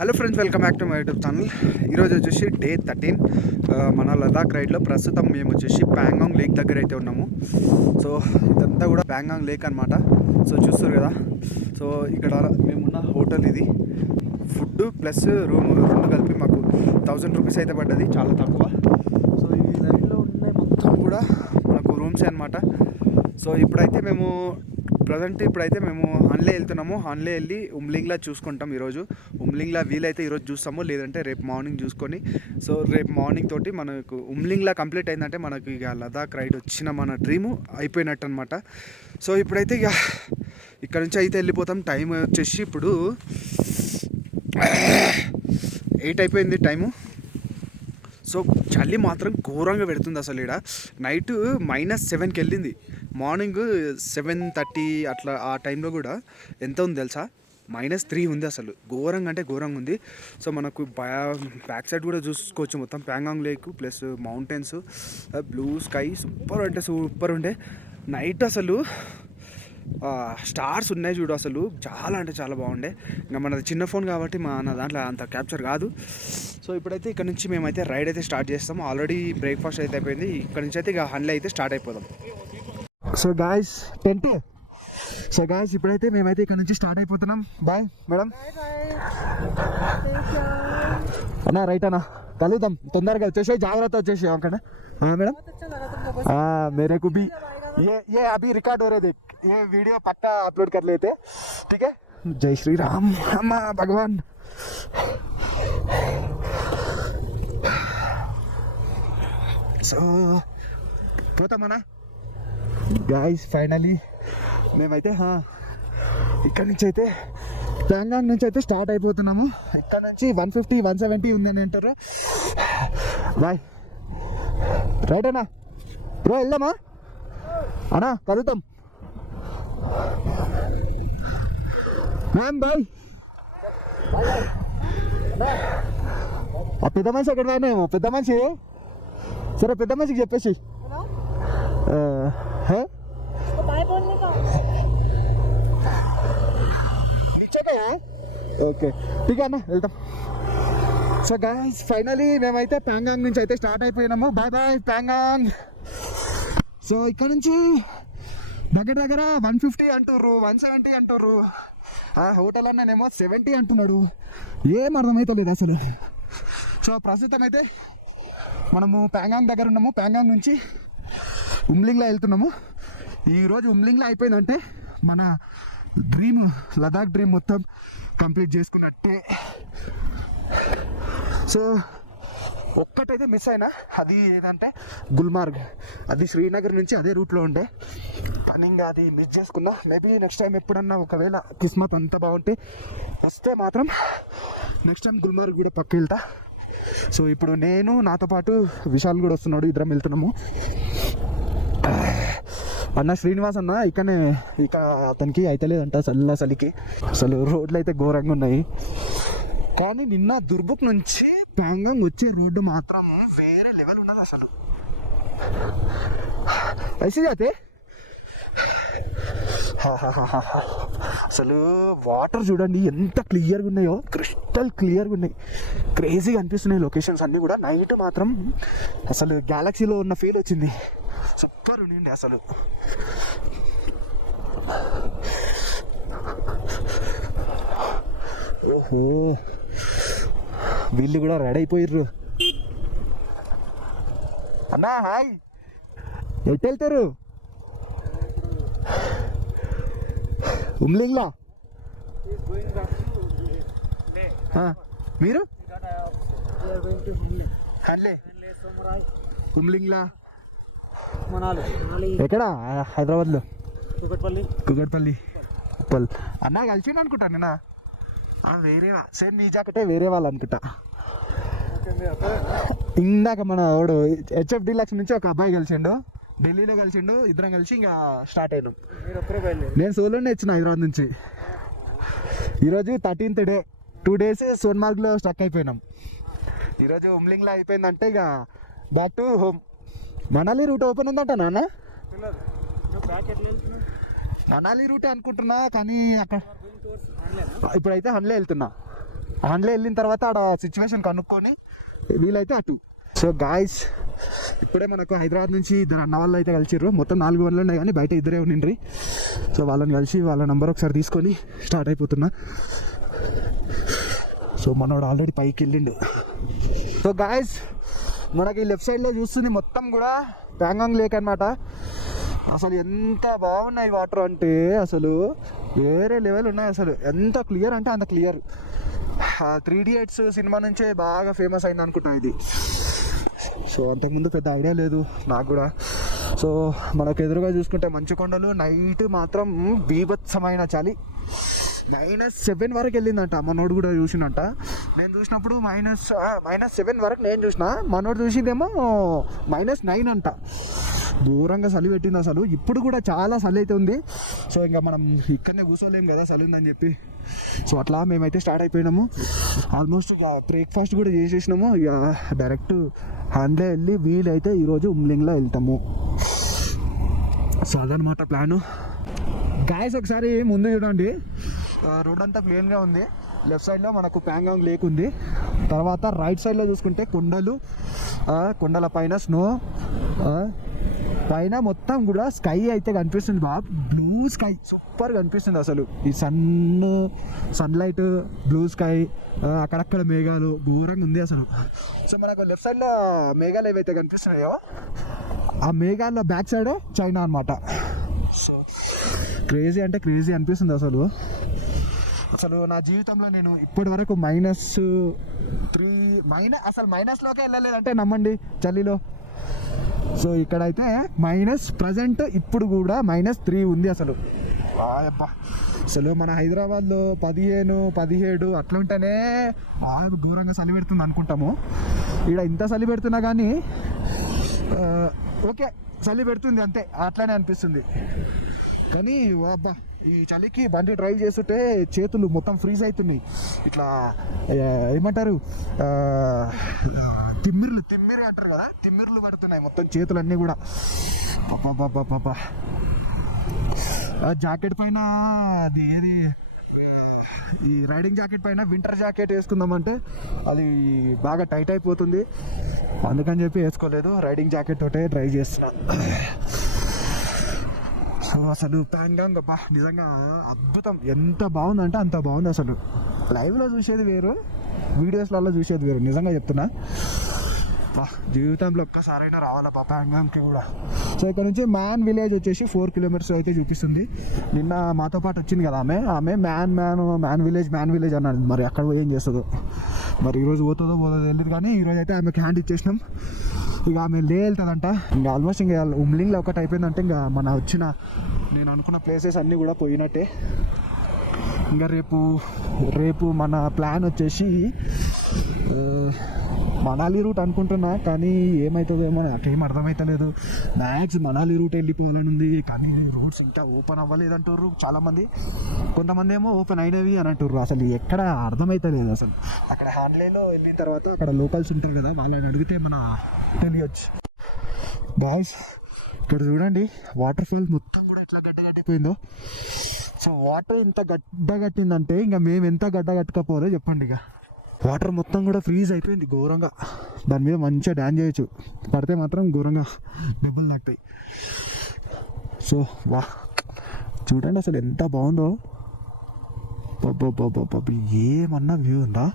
Hello friends welcome back to my YouTube channel ఈరోజు వచ్చేసి day thirteen మన లదాఖ్ రైడ్లో ప్రస్తుతం మేము వచ్చేసి ప్యాంగాంగ్ లేక్ దగ్గర అయితే ఉన్నాము. సో ఇదంతా కూడా ప్యాంగాంగ్ లేక్ అనమాట సో చూస్తారు కదా. సో ఇక్కడ మేమున్న హోటల్ ఇది. ఫుడ్ ప్లస్ రూమ్ రెండు కలిపి మాకు థౌజండ్ రూపీస్ అయితే పడ్డది చాలా తక్కువ. సో ఈ లైన్లో ఉన్న మొత్తం కూడా మనకు రూమ్సే అనమాట సో ఇప్పుడైతే మేము ప్రజెంట్ ఇప్పుడైతే మేము హన్లే వెళ్తున్నాము. హన్లే వెళ్ళి ఉమ్లింగ్లా చూసుకుంటాం ఈరోజు. ఉమ్లింగ్లా వీలైతే ఈరోజు చూస్తాము లేదంటే రేపు మార్నింగ్ చూసుకొని. సో రేపు మార్నింగ్ తోటి మనకు ఉమ్లింగ్లా కంప్లీట్ అయిందంటే మనకు ఇక లదాఖ్ రైడ్ వచ్చిన మన డ్రీము అయిపోయినట్టు అనమాట సో ఇప్పుడైతే ఇక ఇక్కడ నుంచి అయితే వెళ్ళిపోతాం. టైం వచ్చేసి ఇప్పుడు ఎయిట్ అయిపోయింది టైము. సో చలి మాత్రం ఘోరంగా పెడుతుంది అసలు ఇక్కడ నైట్ మైనస్ సెవెన్కి వెళ్ళింది. మార్నింగ్ సెవెన్ థర్టీ అట్లా ఆ టైంలో కూడా ఎంత ఉంది తెలుసా? మైనస్ త్రీ ఉంది అసలు. ఘోరంగా అంటే ఘోరంగా ఉంది. సో మనకు బ్యాక్ సైడ్ కూడా చూసుకోవచ్చు మొత్తం. Pangong lake plus mountains blue sky super అంటే సూపర్ ఉండే. నైట్ అసలు స్టార్స్ ఉన్నాయి చూడు అసలు. చాలా అంటే చాలా బాగుండే. ఇంకా మనది చిన్న ఫోన్ కాబట్టి మా నా దాంట్లో అంత క్యాప్చర్ కాదు. సో ఇప్పుడైతే ఇక్కడ నుంచి మేమైతే రైడ్ అయితే స్టార్ట్ చేస్తాం. ఆల్రెడీ బ్రేక్ఫాస్ట్ అయితే అయిపోయింది. ఇక్కడ నుంచి అయితే ఇక హన్లే అయితే స్టార్ట్ అయిపోదాం. so guys tent so guys ఇప్పుడైతే మేమైతే ఇక్కడ నుంచి స్టార్ట్ అయిపోతున్నాం బాయ్ మేడం అన్నా రైట్ అన్నా కలుద్దాం తొందరగా వచ్చేసి జాగ్రత్త వచ్చేసి అక్కడ మేడం हाँ मेरे को भी ये ये अभी रिकॉर्ड हो रहे देख ये वीडियो पक्का अपलोड कर लेते ठीक है जय श्री राम अम्मा भगवान సో పోతామన్నా గాయస్ ఫైనలీ మేమైతే ఇక్కడ నుంచి అయితే తెలంగాణ నుంచి అయితే స్టార్ట్ అయిపోతున్నాము. ఇక్కడ నుంచి వన్ ఫిఫ్టీ వన్ సెవెంటీ ఉందని అంటారు. బాయ్ రైట్ అన్నా? బ్రో వెళ్దామా? అన్నా కలుద్దాం. మ్యామ్ బాయ్ ఆ పెద్ద మనిషి రానేమో పెద్ద మనిషి? సరే పెద్ద మనిషికి చెప్పేసి. ఓకే ఠీక్ అన్న వెళ్తాం సో గాయస్ ఫైనలీ మేమైతే ప్యాంగాంగ్ నుంచి అయితే స్టార్ట్ అయిపోయినాము. బాయ్ బాయ్ ప్యాంగాంగ్ సో ఇక్కడ నుంచి దగ్గర దగ్గర వన్ ఫిఫ్టీ అంటుర్రు వన్ సెవెంటీ అంటుర్రు. ఆ హోటల్ అన్ననేమో సెవెంటీ అంటున్నాడు. ఏం అర్థమవుతలేదు అసలు. సో ప్రస్తుతం అయితే మనము ప్యాంగాంగ్ దగ్గర ఉన్నాము. ప్యాంగాంగ్ నుంచి ఉమ్లింగ్లో వెళ్తున్నాము. ఈరోజు ఉమ్లింగ్లో అయిపోయిందంటే మన డ్రీమ్ లదాఖ్ డ్రీమ్ మొత్తం కంప్లీట్ చేసుకున్నట్టే. సో ఒక్కటైతే మిస్ అయినా అది ఏదంటే గుల్మార్గ్. అది శ్రీనగర్ నుంచి అదే రూట్లో ఉండే. కానీ ఇంకా అది మిస్ చేసుకున్నా. మేబీ నెక్స్ట్ టైం ఎప్పుడన్నా ఒకవేళ కిస్మత్ అంత బాగుంటే వస్తే మాత్రం నెక్స్ట్ టైం గుల్మార్గ్ కూడా పక్క వెళ్తా సో ఇప్పుడు నేను నాతో పాటు విశాల్ కూడా వస్తున్నాడు. ఇద్దరం వెళ్తున్నాము. అన్న శ్రీనివాస్ అన్న ఇకనే ఇక అతనికి అయితలేదంట చల్ల చలికి అసలు రోడ్లు అయితే ఘోరంగా ఉన్నాయి. కానీ నిన్న దుర్బుక్ నుంచి ప్యాంగాంగ్ వచ్చే రోడ్డు మాత్రం వేరే లెవెల్ ఉండదు అసలు. ఐసీ జాతే అసలు వాటర్ చూడండి ఎంత క్లియర్గా ఉన్నాయో క్రిస్టల్ క్లియర్గా ఉన్నాయి. క్రేజీగా అనిపిస్తున్నాయి లొకేషన్స్ అన్నీ కూడా. నైట్ మాత్రం అసలు గ్యాలక్సీలో ఉన్న ఫీల్ వచ్చింది. సూపర్ ఉండింది అసలు. ఓహో. వీళ్ళు కూడా రెడీ అయిపోయిర్రు. అన్నా హాయ్. ఎటు వెళ్తారు ఉమ్లింగ్లా మీరు? హన్లే. ఉమ్లింగ్లా? ఎక్కడ? హైదరాబాద్లో. కుకట్పల్లి కుగట్పల్లి అన్న కలిసిండు అనుకుంటా నేనా? వేరే సేమ్ మీ జాకెటే వేరే వాళ్ళు అనుకుంటా. ఇందాక మన వాడు హెచ్ఎఫ్ డీలక్స్ నుంచి ఒక అబ్బాయి కలిసిండు. ఢిల్లీలో కలిసిండు. ఇద్దరం కలిసి ఇంకా స్టార్ట్ అయినాం. నేను సోలోనే ఇచ్చిన హైదరాబాద్ నుంచి. ఈరోజు థర్టీన్త్ డే. టూ డేస్ సోన్మార్గ్లో స్టక్ అయిపోయినాం. ఈరోజు ఉమ్లింగ్లో అయిపోయిందంటే ఇక back to home Manali route open ఉందంట నాన్న. మనాలి రూటే అనుకుంటున్నా కానీ అక్కడ ఇప్పుడైతే హన్లే వెళ్తున్నా. ఆన్లైన్ వెళ్ళిన తర్వాత ఆడ సిచ్యువేషన్ కనుక్కొని వీలైతే అటు. సో గాయస్ ఇప్పుడే మనకు హైదరాబాద్ నుంచి ఇద్దరు అన్న వాళ్ళు అయితే కలిసిర్రు. మొత్తం నాలుగు వందలు ఉన్నాయి కానీ బయట ఇద్దరే ఉండిండ్రి. సో వాళ్ళని కలిసి వాళ్ళ నంబర్ ఒకసారి తీసుకొని స్టార్ట్ అయిపోతున్నా. సో మనోడు ఆల్రెడీ పైకి వెళ్ళిండు. సో గాయస్ మనకి లెఫ్ట్ సైడ్లో చూస్తుంది మొత్తం కూడా ప్యాంగాంగ్ లేక్ అనమాట అసలు ఎంత బాగున్నాయి వాటర్ అంటే అసలు వేరే లెవెల్ ఉన్నాయి అసలు. ఎంత క్లియర్ అంటే అంత క్లియర్. త్రీ ఇడియట్స్ సినిమా నుంచే బాగా ఫేమస్ అయింది అనుకుంటా ఇది. సో అంతకుముందు పెద్ద ఐడియా లేదు నాకు కూడా. సో మనకు ఎదురుగా చూసుకుంటే మంచు కొండలు నైట్ మాత్రం బీభత్సమైన చలి. మైనస్ సెవెన్ వరకు వెళ్ళిందంట. మనోడు కూడా చూసిందంట నేను చూసినప్పుడు మైనస్ మైనస్ సెవెన్ వరకు నేను చూసిన మనోడు చూసిందేమో మైనస్ నైన్ అంట. దూరంగా చలి పెట్టింది అసలు. ఇప్పుడు కూడా చాలా చలి అయితే ఉంది. సో ఇంకా మనం ఇక్కడనే కూర్చోలేము కదా చలి ఉందని చెప్పి. సో అట్లా మేమైతే స్టార్ట్ అయిపోయినాము. ఆల్మోస్ట్ ఇక బ్రేక్ఫాస్ట్ కూడా చేసేసినాము. ఇక డైరెక్ట్ హ్యాండ్లే వెళ్ళి వీలైతే ఈరోజు ఉమ్లింగ్లో వెళ్తాము. సో అదనమాట ప్లాను గాయస్ ఒకసారి ముందు చూడండి. రోడ్ అంతా ప్లేన్గా ఉంది. లెఫ్ట్ సైడ్లో మనకు ప్యాంగాంగ్ లేక్ ఉంది. తర్వాత రైట్ సైడ్లో చూసుకుంటే కొండలు కొండల పైన స్నో పైన మొత్తం కూడా స్కై అయితే కనిపిస్తుంది బాబు. బ్లూ స్కై సూపర్ కనిపిస్తుంది అసలు. ఈ సన్ సన్లైట్ బ్లూ స్కై అక్కడక్కడ మేఘాలు ఘోరంగా ఉంది అసలు. సో మనకు లెఫ్ట్ సైడ్లో మేఘాలు ఏవైతే కనిపిస్తున్నాయో ఆ మేఘాల్లో బ్యాక్ సైడే చైనా అనమాట సో క్రేజీ అంటే క్రేజీ అనిపిస్తుంది అసలు. అసలు నా జీవితంలో నేను ఇప్పటి వరకు మైనస్ త్రీ మైనస్ అసలు మైనస్లోకే వెళ్ళలేదంటే నమ్మండి చలిలో సో ఇక్కడైతే మైనస్ ప్రజెంట్ ఇప్పుడు కూడా మైనస్ త్రీ ఉంది అసలు. అబ్బా అసలు మన హైదరాబాద్లో పదిహేను పదిహేడు అట్లా ఉంటేనే బాగా ఘోరంగా చలి పెడుతుంది అనుకుంటాము. ఇక్కడ ఇంత చలి పెడుతున్నా కానీ ఓకే చలి పెడుతుంది అంతే అట్లానే అనిపిస్తుంది. కానీ అబ్బా ఈ చలికి బండి డ్రైవ్ చేస్తుంటే చేతులు మొత్తం ఫ్రీజ్ అవుతున్నాయి. ఇట్లా ఏమంటారు? తిమ్మిర్లు తిమ్మిరి అంటారు కదా? తిమ్మిర్లు పడుతున్నాయి మొత్తం చేతులు అన్నీ కూడా ఆ జాకెట్ పైన అది ఏది? ఈ రైడింగ్ జాకెట్ పైన వింటర్ జాకెట్ వేసుకుందామంటే అది బాగా టైట్ అయిపోతుంది. అందుకని చెప్పి వేసుకోలేదు. రైడింగ్ జాకెట్ తోటే డ్రైవ్ చేస్తున్నాను అసలు ప్యాంగాంగ్ అబ్బా నిజంగా అద్భుతం. ఎంత బాగుందంటే అంత బాగుంది అసలు. లైవ్లో చూసేది వేరు వీడియోస్లలో చూసేది వేరు. నిజంగా చెప్తున్నా. బా జీవితంలో ఒక్కసారైనా రావాలా ప్యాంగాంగ్కి కూడా. సో ఇక్కడ నుంచి మ్యాన్ విలేజ్ వచ్చేసి ఫోర్ కిలోమీటర్స్ అయితే చూపిస్తుంది. నిన్న మాతో పాటు వచ్చింది కదా ఆమె. ఆమె మ్యాన్ మ్యాన్ మ్యాన్ విలేజ్ మ్యాన్ విలేజ్ అన్నది మరి అక్కడ పోయి ఏం చేస్తుందో. మరి ఈరోజు పోతుందో పోతుందో తెలియదు కానీ ఈరోజు అయితే ఆమెకి హ్యాండ్ ఇచ్చేసినాం. ఇక ఆమె లే వెళ్తుందంట ఇంకా ఆల్మోస్ట్ ఇంకా ఉమ్లింగ్లో ఒకటి అయిపోయిందంటే ఇంకా మన వచ్చిన నేను అనుకున్న ప్లేసెస్ అన్నీ కూడా పోయినట్టే. ఇంకా రేపు రేపు మన ప్లాన్ వచ్చేసి మనాలి రూట్ అనుకుంటున్నా కానీ ఏమవుతుందేమో నాకేం అర్థమవుతలేదు మ్యాక్స్ మనాలి రూట్ వెళ్ళిపోవాలని ఉంది కానీ రూట్స్ ఇంకా ఓపెన్ అవ్వలేదు అంటారు చాలామంది. కొంతమంది ఏమో ఓపెన్ అయినవి అని అంటారు అసలు ఎక్కడ అర్థమవుతలేదు అసలు. అక్కడ హాన్లేలో వెళ్ళిన తర్వాత అక్కడ లోకల్స్ ఉంటారు కదా వాళ్ళని అడిగితే మన తెలియచ్చు. బాయ్స్ ఇక్కడ చూడండి వాటర్ ఫాల్ మొత్తం కూడా ఇట్లా గడ్డ కట్టిపోయిందో సో వాటర్ ఇంత గడ్డ కట్టిందంటే ఇంకా మేము ఎంత గడ్డ కట్టకపోదో చెప్పండి ఇక. వాటర్ మొత్తం కూడా ఫ్రీజ్ అయిపోయింది ఘోరంగా. దాని మీద మంచిగా డ్యాన్ చేయొచ్చు. పడితే మాత్రం ఘోరంగా దెబ్బలు తాకుతాయి. సో వా. చూడండి అసలు ఎంత బాగుందో. బాబా ఏమన్నా వ్యూ ఉందా?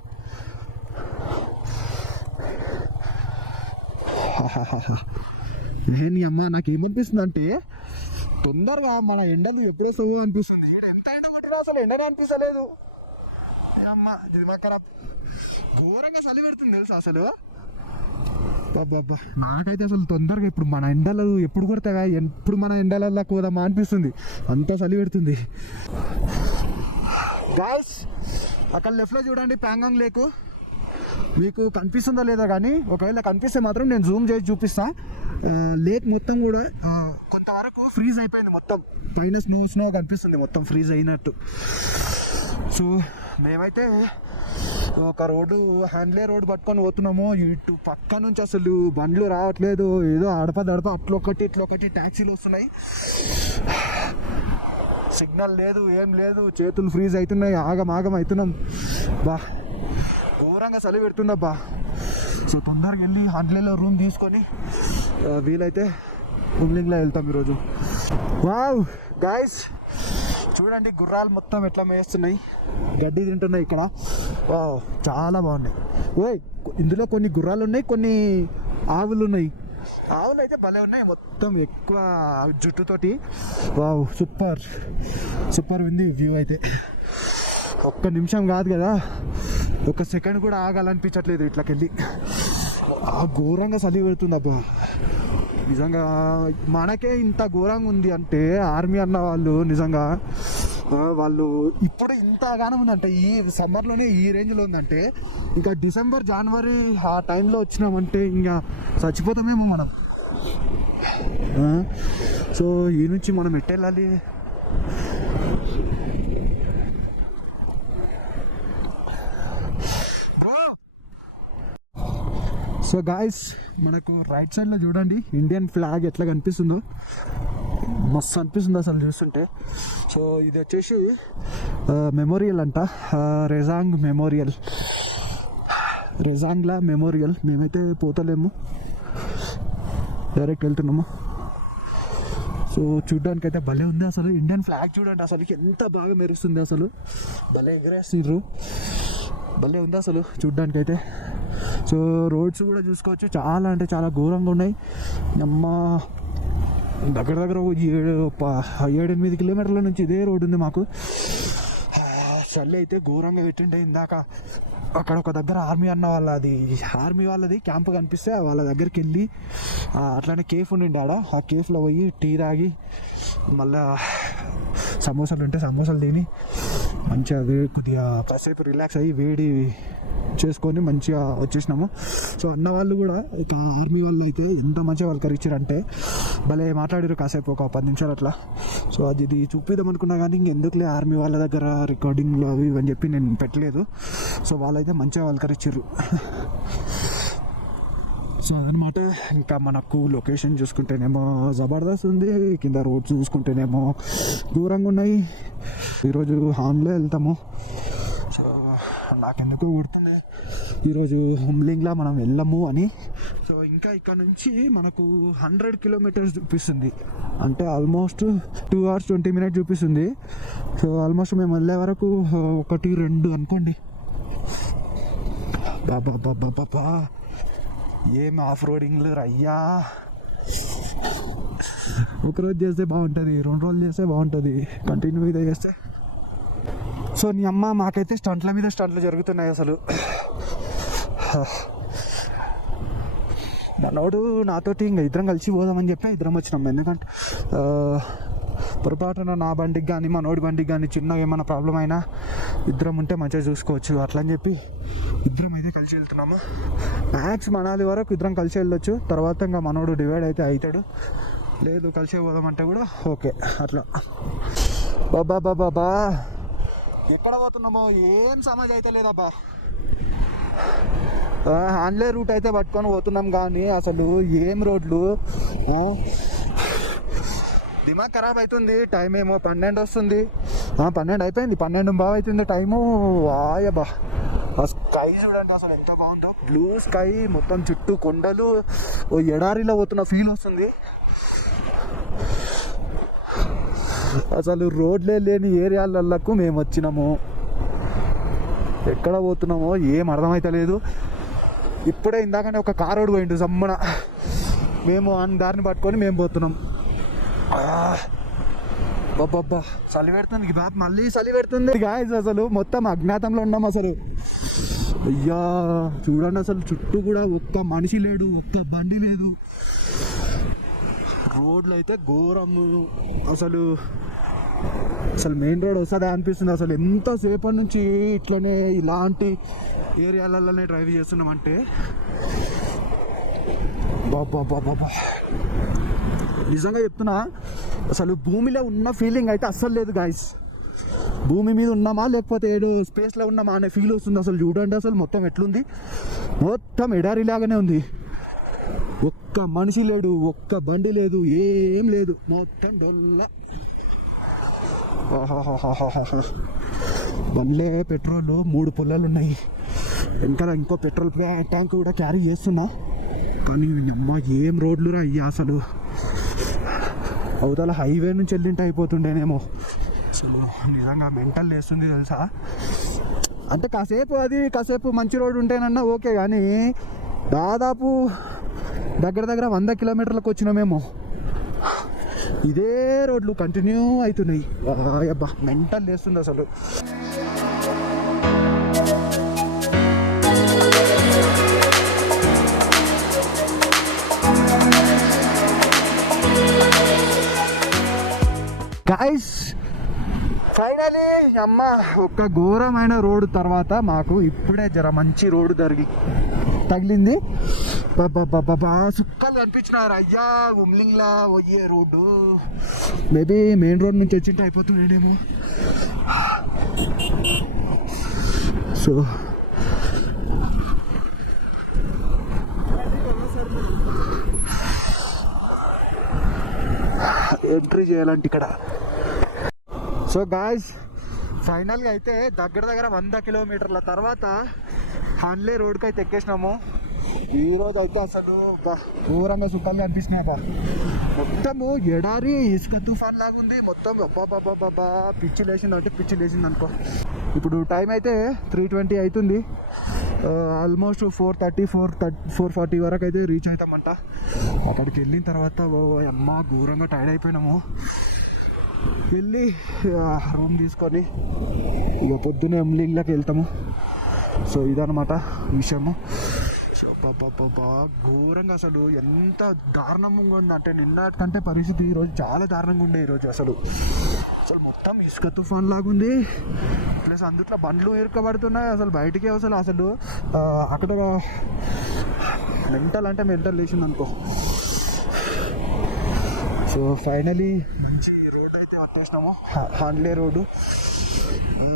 నేను అమ్మ నాకు ఏమనిపిస్తుంది అంటే తొందరగా మన ఎండలు ఎప్పుడో సవ్వు అనిపిస్తుంది. ఎంత ఎండ పట్టినా అసలు ఎండనే అనిపిస్తలేదు. అమ్మ ఇది ఖరాబ్. ఘోరంగా చలి పెడుతుంది తెలుసా అసలు? బాబా నాకైతే అసలు తొందరగా ఇప్పుడు మన ఎండలు ఎప్పుడు కొడతావా ఎప్పుడు మన ఎండలల్లో పోదామా అనిపిస్తుంది. అంత చలి పెడుతుంది. గాయస్ అక్కడ లెఫ్ట్లో చూడండి ప్యాంగాంగ్ లేకు మీకు కనిపిస్తుందో లేదో కానీ ఒకవేళ కనిపిస్తే మాత్రం నేను జూమ్ చేసి చూపిస్తా. లేక్ మొత్తం కూడా కొంతవరకు ఫ్రీజ్ అయిపోయింది మొత్తం. పైన స్నో స్నో కనిపిస్తుంది మొత్తం ఫ్రీజ్ అయినట్టు. సో మేమైతే ఒక రోడ్డు హ్యాండ్లే రోడ్ పట్టుకొని పోతున్నాము. ఇటు పక్క నుంచి అసలు బండ్లు రావట్లేదు. ఏదో అడప దడప అట్లా ఒకటి ఇట్లా ఒకటి ట్యాక్సీలు వస్తున్నాయి. సిగ్నల్ లేదు ఏం లేదు. చేతులు ఫ్రీజ్ అవుతున్నాయి ఆగం ఆగం అవుతున్నాం. బా ఘోరంగా చలి పెడుతుందబ్బా సో తొందరగా వెళ్ళి హండ్లేలో రూమ్ తీసుకొని వీలైతే కుమ్లింగ్లో వెళ్తాం ఈరోజు. Wow guys. చూడండి గుర్రాలు మొత్తం ఎట్లా మేస్తున్నాయి. గడ్డి తింటున్నాయి ఇక్కడ. చాలా బాగున్నాయి. ఓయ్ ఇందులో కొన్ని గుర్రాలు ఉన్నాయి కొన్ని ఆవులు ఉన్నాయి ఆవులు అయితే భలే ఉన్నాయి మొత్తం ఎక్కువ జుట్టుతోటి. వావ్ సూపర్ సూపర్ ఉంది వ్యూ అయితే. ఒక్క నిమిషం కాదు కదా ఒక సెకండ్ కూడా ఆగాలనిపించట్లేదు ఇట్లకెళ్ళి. ఆ ఘోరంగా చలి పెడుతుంది అబ్బా. నిజంగా మనకే ఇంత ఘోరంగా ఉంది అంటే ఆర్మీ అన్న వాళ్ళు నిజంగా వాళ్ళు ఇప్పుడు ఇంత గానం ఉందంటే ఈ సమ్మర్లోనే ఈ రేంజ్లో ఉందంటే ఇంకా డిసెంబర్ జనవరి ఆ టైంలో వచ్చినామంటే ఇంకా చచ్చిపోతామేమో మనం. సో ఈ నుంచి మనం ఎట్టెళ్ళాలి? సో గాయస్ మనకు రైట్ సైడ్లో చూడండి ఇండియన్ ఫ్లాగ్ ఎట్లా కనిపిస్తుందో. మస్తు అనిపిస్తుంది అసలు చూస్తుంటే. సో ఇది వచ్చేసి మెమోరియల్ అంట. రెజాంగ్ మెమోరియల్ రెజాంగ్లా మెమోరియల్ మేమైతే పోతలేము. డైరెక్ట్ వెళ్తున్నాము. సో చూడ్డానికి అయితే భలే ఉంది అసలు. ఇండియన్ ఫ్లాగ్ చూడండి అసలు. ఎంత బాగా మెరుస్తుంది అసలు. భలే ఎగరేస్తున్నారు భలే ఉంది అసలు చూడ్డానికి అయితే సో రోడ్స్ కూడా చూసుకోవచ్చు. చాలా అంటే చాలా ఘోరంగా ఉన్నాయి. అమ్మ. దగ్గర దగ్గర ఏడు ఏడెనిమిది కిలోమీటర్ల నుంచి ఇదే రోడ్డు ఉంది మాకు. చలి అయితే ఘోరంగా పెట్టిండే ఇందాక అక్కడ ఒక దగ్గర ఆర్మీ అన్న వాళ్ళది ఆర్మీ వాళ్ళది క్యాంప్ కనిపిస్తే వాళ్ళ దగ్గరికి వెళ్ళి అట్లానే కేఫ్ ఉండిండి ఆడ ఆ కేఫ్లో పోయి టీ తాగి మళ్ళా సమోసాలు ఉంటే సమోసాలు తిని మంచిగా కొద్దిగా కాసేపు రిలాక్స్ అయ్యి వేడి చేసుకొని మంచిగా వచ్చేసినాము. సో అన్న వాళ్ళు కూడా ఇక ఆర్మీ వాళ్ళు అయితే ఎంత మంచిగా వాళ్ళు కరిచారంటే భలే మాట్లాడారు కాసేపు ఒక పది నిమిషాలు అట్లా. సో అది ఇది చూపిద్దాం అనుకున్నా కానీ ఇంకెందుకులే ఆర్మీ వాళ్ళ దగ్గర రికార్డింగ్లు అవి అని చెప్పి నేను పెట్టలేదు. సో వాళ్ళైతే మంచిగా వాళ్ళు కరిచారు సో అదనమాట. ఇంకా మనకు లొకేషన్ చూసుకుంటేనేమో జబర్దస్త్ ఉంది కింద రోడ్స్ చూసుకుంటేనేమో దూరంగా ఉన్నాయి. ఈరోజు హాన్లో వెళ్తాము. సో నాకెందుకు గుర్తుంది. ఈరోజు హుమ్లింగ్లా మనం వెళ్ళము అని. సో ఇంకా ఇక్కడ నుంచి మనకు హండ్రెడ్ కిలోమీటర్స్ చూపిస్తుంది. అంటే almost two hours twenty minutes చూపిస్తుంది. సో ఆల్మోస్ట్ మేము వెళ్ళే వరకు ఒకటి రెండు అనుకోండి. బాబా బాబా బాబా ఏం ఆఫ్ రోడింగ్లు రయ్యా. ఒక రోజు చేస్తే బాగుంటుంది రెండు రోజులు చేస్తే బాగుంటుంది. కంటిన్యూ ఇదే చేస్తే. సో నీ అమ్మ మాకైతే స్టంట్ల మీద స్టంట్లు జరుగుతున్నాయి అసలు. నన్నోడు నాతోటి ఇంకా ఇద్దరం కలిసి పోదామని చెప్పి ఇద్దరం వచ్చినాం. ఎందుకంటే పొరపాటున నా బండికి కానీ మా నోడి బండికి కానీ చిన్నగా ఏమైనా ప్రాబ్లం అయినా ఇద్దరం ఉంటే మంచిగా చూసుకోవచ్చు. అట్లా అని చెప్పి ఇద్దరం అయితే కలిసి వెళ్తున్నాము. మ్యాక్స్ మనాలి వరకు ఇద్దరం కలిసి వెళ్ళొచ్చు. తర్వాత ఇంకా మనోడు డివైడ్ అయితే అవుతాడు లేదు కలిసి పోదామంటే కూడా ఓకే. అట్లా. బాబా బాబా బా ఎక్కడ పోతున్నామో ఏం సమాజ్ అయితే లేదబ్బా. ఆన్లే రూట్ అయితే పట్టుకొని పోతున్నాం కానీ అసలు ఏం రోడ్లు? దిమాగ్ ఖరాబ్ అవుతుంది టైం ఏమో పన్నెండు వస్తుంది. పన్నెండు అయిపోయింది పన్నెండు బాగా అవుతుంది టైము వాయబా ఆ స్కై చూడండి అసలు ఎంత బాగుందో. బ్లూ స్కై మొత్తం చుట్టూ కొండలు. ఓ ఎడారిలో పోతున్న ఫీల్ వస్తుంది. అసలు రోడ్లే లేని ఏరియాలకు మేము వచ్చినాము. ఎక్కడ పోతున్నామో ఏం అర్థమైతలేదు. ఇప్పుడే ఇందాకనే ఒక కారోడు పోయిండు సమ్మన. మేము ఆ దారిని పట్టుకొని మేము పోతున్నాం. బాబ్బా చలి పెడుతుంది బాబు మళ్ళీ చలి పెడుతుంది. గాయస్ అసలు మొత్తం అజ్ఞాతంలో ఉన్నాం అసలు. అయ్యా చూడండి అసలు చుట్టూ కూడా ఒక్క మనిషి లేడు ఒక్క బండి లేదు. రోడ్లు అయితే ఘోరము. అసలు అసలు మెయిన్ రోడ్ వస్తుందా అనిపిస్తుంది. అసలు ఎంతసేపటి నుంచి ఇట్లనే ఇలాంటి ఏరియాలలోనే డ్రైవ్ చేస్తున్నామంటే బాబా బాబా నిజంగా చెప్తున్నా అసలు భూమిలో ఉన్న ఫీలింగ్ అయితే అస్సలు లేదు గాయస్ భూమి మీద ఉన్నామా లేకపోతే ఏడు స్పేస్లో ఉన్నామా అనే ఫీల్ వస్తుంది. అసలు చూడండి అసలు మొత్తం ఎట్లుంది. మొత్తం ఎడారిలాగానే ఉంది. ఒక్క మనిషి లేడు ఒక్క బండి లేదు ఏం లేదు. మొత్తం డొల్ల. వన్లే పెట్రోల్ మూడు పుల్లలు ఉన్నాయి. వెనకాల ఇంకో పెట్రోల్ ట్యాంక్ కూడా క్యారీ చేస్తున్నా. కానీ అమ్మ ఏం రోడ్లు రా అయ్యా అసలు. అవతల హైవే నుంచి వెళ్ళింటే అయిపోతుండేనేమో. అసలు నిజంగా మెంటల్ వేస్తుంది తెలుసా? అంటే కాసేపు అది కాసేపు మంచి రోడ్డు ఉంటేనన్నా ఓకే కానీ దాదాపు దగ్గర దగ్గర వంద కిలోమీటర్లకు వచ్చినామేమో. ఇదే రోడ్లు కంటిన్యూ అవుతున్నాయి. అబ్బా మెంటల్ లేస్తుంది అసలు. గాయస్ ఫైనలీ అమ్మ ఒక ఘోరమైన రోడ్డు తర్వాత మాకు ఇప్పుడే జర మంచి రోడ్డు దొరికి తగిలింది. బాబా సుక్కలు కనిపించినారు అయ్యా ఉమ్లింగ్లా పోయే రోడ్డు. మేబీ మెయిన్ రోడ్ నుంచి వచ్చింటే అయిపోతున్నాడేమో సో ఎంట్రీ చేయాలంటే ఇక్కడ. సో గాయస్ ఫైనల్గా అయితే దగ్గర దగ్గర వంద కిలోమీటర్ల తర్వాత హన్లే రోడ్కి అయితే ఎక్కేసినాము. ఈ అయితే అసలు బా ఘోరంగా అనిపిస్తున్నాయి అబ్బా. బా మొత్తము ఎడారి ఇసుక తుఫాన్ లాగా ఉంది. మొత్తం బాబా పిచ్చి లేచింది అంటే పిచ్చి లేచింది అనుకో. ఇప్పుడు టైం అయితే త్రీ ట్వంటీ అవుతుంది. Almost four thirty four thirty four forty వరకు అయితే రీచ్ అవుతామంట. అక్కడికి వెళ్ళిన తర్వాత ఓ అమ్మ ఘోరంగా టైర్డ్ అయిపోయినాము. వెళ్ళి రూమ్ తీసుకొని ఇక పొద్దున్న ఎమ్లింగ్లోకి వెళ్తాము. సో ఇదనమాట విషయము. సో ఘోరంగా అసలు ఎంత దారుణంగా ఉంది. అంటే నిన్నటికంటే పరిస్థితి ఈరోజు చాలా దారుణంగా ఉండే ఈరోజు అసలు. అసలు మొత్తం ఇసుక తుఫాన్ లాగుంది ప్లస్ అందుట్లో బండ్లు ఇరుకబడుతున్నాయి. అసలు బయటికే అసలు అసలు అక్కడ మెంటల్ అంటే మెంటల్ లేచింది అనుకో. సో ఫైనలీ రోడ్ అయితే వచ్చేసినాము. హాన్లే రోడ్డు.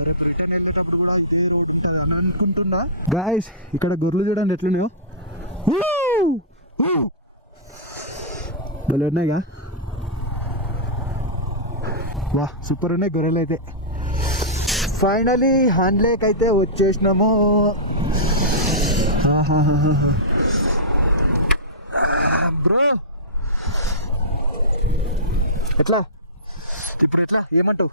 రేపు రిటర్న్ వెళ్ళేటప్పుడు కూడా ఇదే రోడ్ ఉంటుంది అని అనుకుంటున్నా గాయస్ ఇక్కడ గొర్రెలు చూడండి ఎట్లున్నాయో. భలే ఉన్నాయిగా. వా సూపర్ ఉన్నాయి గొర్రెలు అయితే. ఫైనలీ హ్యాండ్లేక్ అయితే వచ్చేసినాము. బ్రో ఎట్లా? ఇప్పుడు ఎట్లా? ఏమంటావు?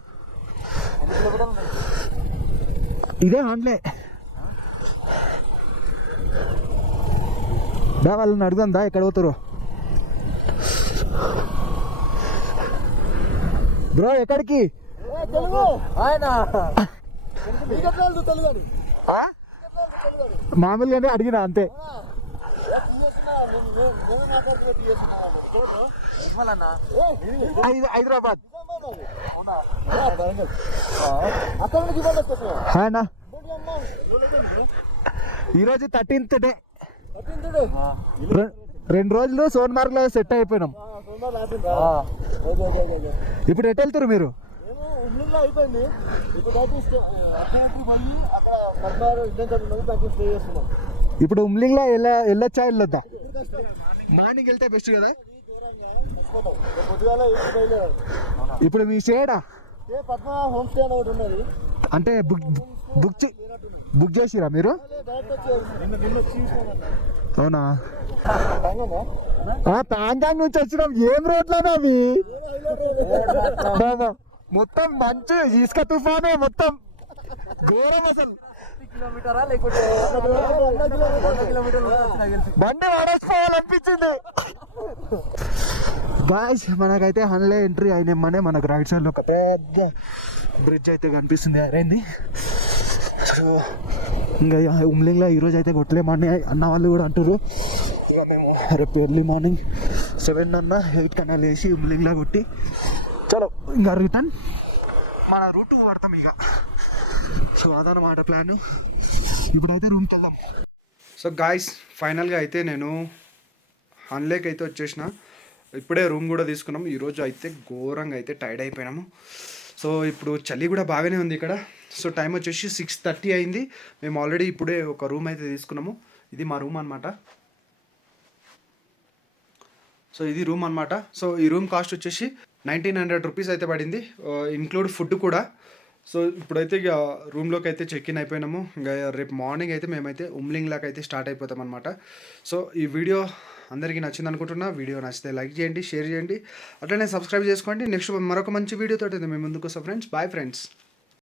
ఇదే ఆన్లే. దా వాళ్ళని అడుగుదాం దా ఎక్కడ పోతారు. బ్రో ఎక్కడికి? మామూలుగానే అడిగినా అంతే. హైద- హైదరాబాద్. ఈరోజు థర్టీన్త్ డే. రెండు రోజులు సోన్మార్గ్లో సెట్ అయిపోయినాం. ఇప్పుడు ఎటు వెళ్తారు మీరు? అయిపోయింది. ఇప్పుడు ఉమ్లింగ్లో వెళ్ళ వెళ్ళొచ్చా వెళ్ళొద్దా? మార్నింగ్ వెళ్తే బెస్ట్ కదా? ఇప్పుడు మీ షేడా? ఏ పద్మ హోమ్ స్టే అని ఒకటి ఉన్నది. అంటే బుక్ బుక్ చేసిరా మీరు? అవునా? ప్యాంగాంగ్ నుంచి వచ్చినాం. ఏం రోడ్లోనే అవి? మొత్తం మంచి ఇసుక తుఫానే మొత్తం. ఘోరం అసలు. బండి వాడేసుకోవాలనిపించింది గాయస్ మనకైతే హన్లే ఎంట్రీ అయినమ్మనే మనకు రైట్ సైడ్లో ఒక పెద్ద బ్రిడ్జ్ అయితే కనిపిస్తుంది. అరేంది సో ఇంకా ఉమ్లింగ్లో ఈరోజు అయితే కొట్టలేమని అన్న వాళ్ళు కూడా అంటారు ఇక మేము రేపు ఎర్లీ మార్నింగ్ సెవెన్ అన్న ఎయిట్ కన్నా లేచి ఉమ్లింగ్లో కొట్టి చలో ఇంకా రిటర్న్ మన రూట్ పడతాం ఇక. సో అదనమాట ప్లాన్ ఇప్పుడైతే రూమ్కి వెళ్దాం. సో గాయస్ ఫైనల్గా అయితే నేను హన్లేక్ అయితే వచ్చేసిన. ఇప్పుడే రూమ్ కూడా తీసుకున్నాము ఈరోజు అయితే ఘోరంగా అయితే టైర్డ్ అయిపోయినాము. సో ఇప్పుడు చలి కూడా బాగానే ఉంది ఇక్కడ. సో టైం వచ్చేసి సిక్స్ థర్టీ అయింది. మేము ఆల్రెడీ ఇప్పుడే ఒక రూమ్ అయితే తీసుకున్నాము. ఇది మా రూమ్ అనమాట సో ఇది రూమ్ అనమాట సో ఈ రూమ్ కాస్ట్ వచ్చేసి నైన్టీన్ హండ్రెడ్ రూపీస్ అయితే పడింది. ఇంక్లూడ్ ఫుడ్ కూడా. సో ఇప్పుడైతే ఇక రూమ్లోకి అయితే చెక్ ఇన్ అయిపోయినాము. ఇంకా రేపు మార్నింగ్ అయితే మేమైతే ఉమ్లింగ్లాకి అయితే స్టార్ట్ అయిపోతాం అనమాట సో ఈ వీడియో అందరికీ నచ్చింది అనుకుంటున్నా. వీడియో నచ్చితే లైక్ చేయండి షేర్ చేయండి. అట్లనే సబ్స్క్రైబ్ చేసుకోండి. నెక్స్ట్ మరొక మంచి వీడియోతో మేము ముందుకు వస్తాం ఫ్రెండ్స్. Bye friends.